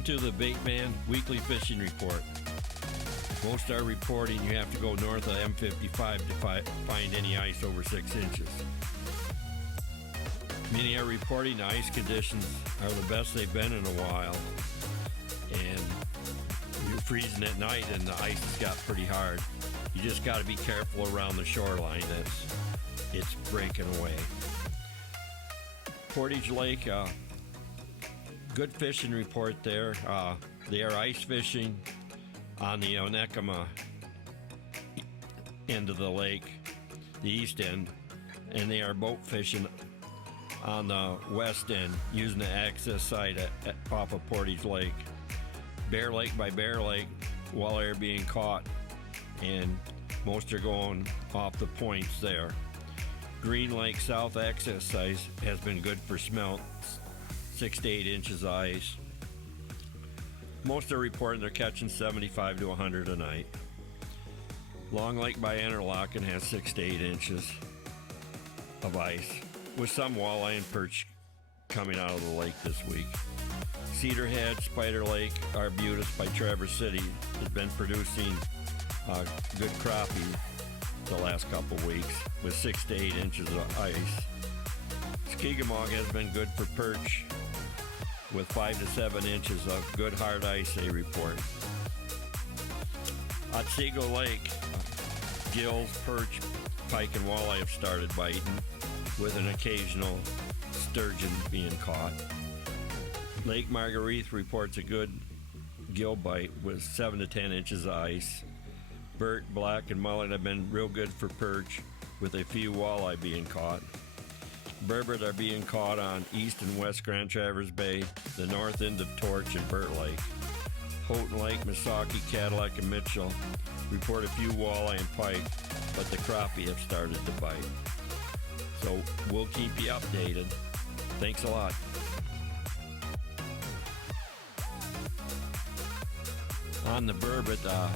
Welcome to the Baitmn Weekly Fishing Report. Most are reporting you have to go north of M55 to find any ice over 6 inches. Many are reporting the ice conditions are the best they've been in a while, and you're freezing at night and the ice has got pretty hard. You just got to be careful around the shoreline. It's breaking away. Portage Lake, good fishing report there. They are ice fishing on the Onekama end of the lake, the east end, and they are boat fishing on the west end using the access site off of Portage Lake. Bear Lake by Bear Lake, walleye are being caught, and most are going off the points there. Green Lake South access site has been good for smelt, 6 to 8 inches of ice. Most are reporting they're catching 75 to 100 a night. Long Lake by Interlaken has 6 to 8 inches of ice, with some walleye and perch coming out of the lake this week. Cedar Head, Spider Lake, Arbutus by Traverse City has been producing good crappie the last couple weeks with 6 to 8 inches of ice. Skigamog has been good for perch with 5 to 7 inches of good hard ice, they report. Otsego Lake, gills, perch, pike, and walleye have started biting, with an occasional sturgeon being caught. Lake Marguerite reports a good gill bite with 7 to 10 inches of ice. Burt, black, and mullet have been real good for perch, with a few walleye being caught. Burbot are being caught on east and west Grand Traverse Bay, the north end of Torch and Burt Lake. Houghton Lake, Misaki, Cadillac, and Mitchell report a few walleye and pike, but the crappie have started to bite. So we'll keep you updated. Thanks a lot. On the Burbot,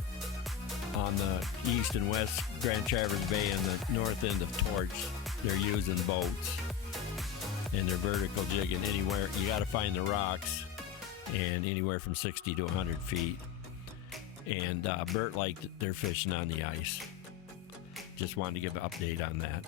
on the east and west Grand Traverse Bay and the north end of Torch, they're using boats, and they're vertical jigging anywhere. You got to find the rocks, and anywhere from 60 to 100 feet. And Burt Lake, they're fishing on the ice. Just wanted to give an update on that.